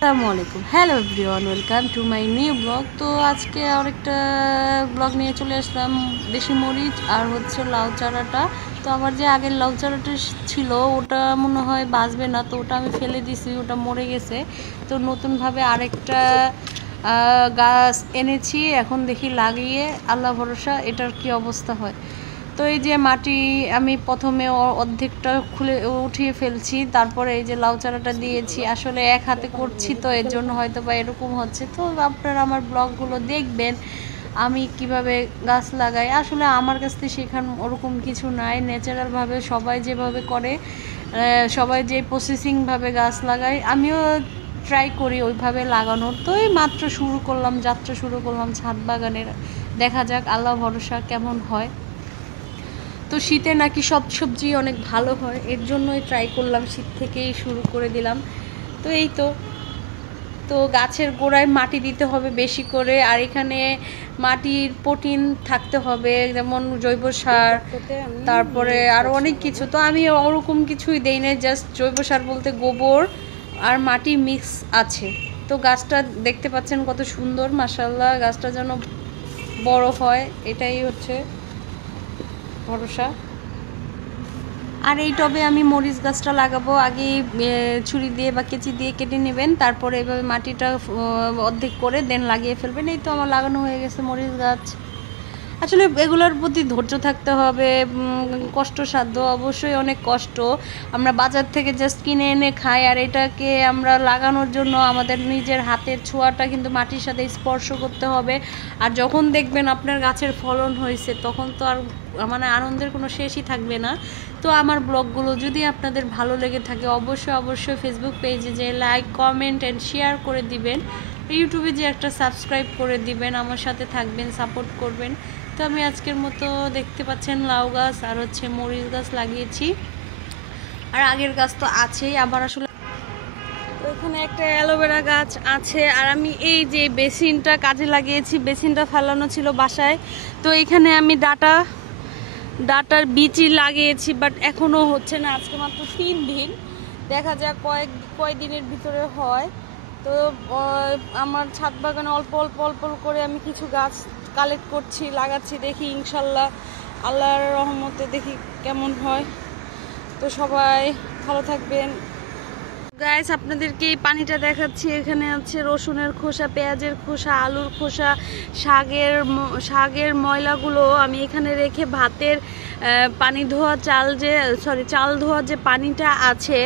আসসালামু আলাইকুম, hello everyone, welcome to my new blog. তো আজকে আরেকটা ব্লগ নিয়ে চলে আসলাম। দেশি মরিচ আর হচ্ছে লাউ চারাটা। তো আমার যে আগের লাউ চারাটা ছিল ওটা মনে হয় বাঁচবে না, তো ওটা আমি ফেলে দিছি, ওটা মরে গেছে। তো নতুনভাবে আরেকটা গাছ এনেছি, এখন দেখি লাগিয়ে আল্লাহ ভরসা এটার কি অবস্থা হয়। তো এই যে মাটি আমি প্রথমে অর্ধেকটা খুলে উঠিয়ে ফেলছি, তারপরে এই যে লাউ চারাটা দিয়েছি। আসলে এক হাতে করছি তো এর জন্য হয়তো বা এরকম হচ্ছে। তো আপনারা আমার ব্লগগুলো দেখবেন আমি কিভাবে গাছ লাগাই। আসলে আমার কাছ থেকে শেখার ওরকম কিছু নাই, ন্যাচারালভাবে সবাই যেভাবে করে, সবাই যে প্রসেসিংভাবে গাছ লাগায় আমিও ট্রাই করি ওইভাবে লাগানোর। তো এই মাত্র শুরু করলাম, যাত্রা শুরু করলাম ছাদ বাগানের। দেখা যাক আল্লাহ ভরসা কেমন হয়। তো শীতে নাকি সব সবজি অনেক ভালো হয়, এর জন্যই ট্রাই করলাম, শীত থেকেই শুরু করে দিলাম। তো এই তো তো গাছের গোড়ায় মাটি দিতে হবে বেশি করে, আর এখানে মাটির প্রোটিন থাকতে হবে, যেমন জৈব সার, তারপরে আরও অনেক কিছু। তো আমি ওরকম কিছুই দেই না, জাস্ট জৈব সার বলতে গোবর আর মাটি মিক্স আছে। তো গাছটা দেখতে পাচ্ছেন কত সুন্দর, মাশাআল্লাহ। গাছটা যেন বড় হয় এটাই হচ্ছে ভরসা। আর এই টবে আমি মরিচ গাছটা লাগাবো। আগে ছুরি দিয়ে বা কেচি দিয়ে কেটে নেবেন, তারপরে এভাবে মাটিটা অর্ধেক করে দেন লাগিয়ে ফেলবেন। এই তো আমার লাগানো হয়ে গেছে মরিচ গাছ। আসলে এগুলোর প্রতি ধৈর্য থাকতে হবে, কষ্টসাধ্য, অবশ্যই অনেক কষ্ট। আমরা বাজার থেকে জাস্ট কিনে এনে খাই, আর এটাকে আমরা লাগানোর জন্য আমাদের নিজের হাতের ছোঁয়াটা কিন্তু মাটির সাথে স্পর্শ করতে হবে। আর যখন দেখবেন আপনার গাছের ফলন হয়েছে তখন তো আর মানে আনন্দের কোনো শেষই থাকবে না। তো আমার ব্লগগুলো যদি আপনাদের ভালো লেগে থাকে অবশ্যই ফেসবুক পেজে যে লাইক, কমেন্ট অ্যান্ড শেয়ার করে দিবেন। ইউটিউবে যে একটা সাবস্ক্রাইব করে দিবেন, আমার সাথে থাকবেন, সাপোর্ট করবেন। তো আমি আজকের মতো দেখতে পাচ্ছেন লাউ গাছ আর হচ্ছে মরিচ গাছ লাগিয়েছি, আর আগের গাছ তো আছেই। আবার আসলে ওইখানে একটা অ্যালোভেরা গাছ আছে, আর আমি এই যে বেসিনটা কাজে লাগিয়েছি, বেসিনটা ফেলানো ছিল বাসায়। তো এখানে আমি ডাটার বীজই লাগিয়েছি, বাট এখনও হচ্ছে না। আজকে মাত্র 3 দিন, দেখা যাক কয় দিনের ভিতরে হয়। তো আমার ছাদ বাগানে অল্প অল্প করে আমি কিছু গাছ কালেক্ট করছি, লাগাচ্ছি, দেখি ইনশাল্লাহ আল্লাহর রহমতে দেখি কেমন হয়। তো সবাই ভালো থাকবেন। গাইস, আপনাদেরকে এই পানিটা দেখাচ্ছি। এখানে আছে রসুনের খোসা, পেঁয়াজের খোসা, আলুর খোসা, শাকের ময়লাগুলো আমি এখানে রেখে ভাতের পানি ধোয়া চাল ধোয়া যে পানিটা আছে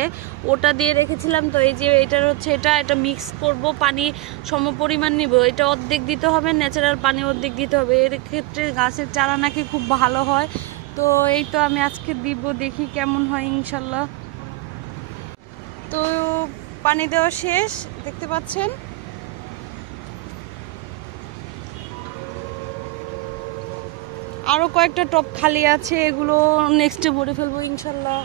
ওটা দিয়ে রেখেছিলাম। তো এই যে এটার হচ্ছে এটা মিক্স করব, পানি সমপরিমাণ নিব। এটা অর্ধেক দিতে হবে, ন্যাচারাল পানি অর্ধেক দিতে হবে। এর ক্ষেত্রে গাছের চারা নাকি খুব ভালো হয়। তো এই তো আমি আজকে দিব, দেখি কেমন হয় ইনশাল্লাহ। তো পানি দেওয়া শেষ, দেখতে পাচ্ছেন। আরো কয়েকটা টব খালি আছে, এগুলো নেক্সটে ভরে ফেলবো ইনশাল্লাহ।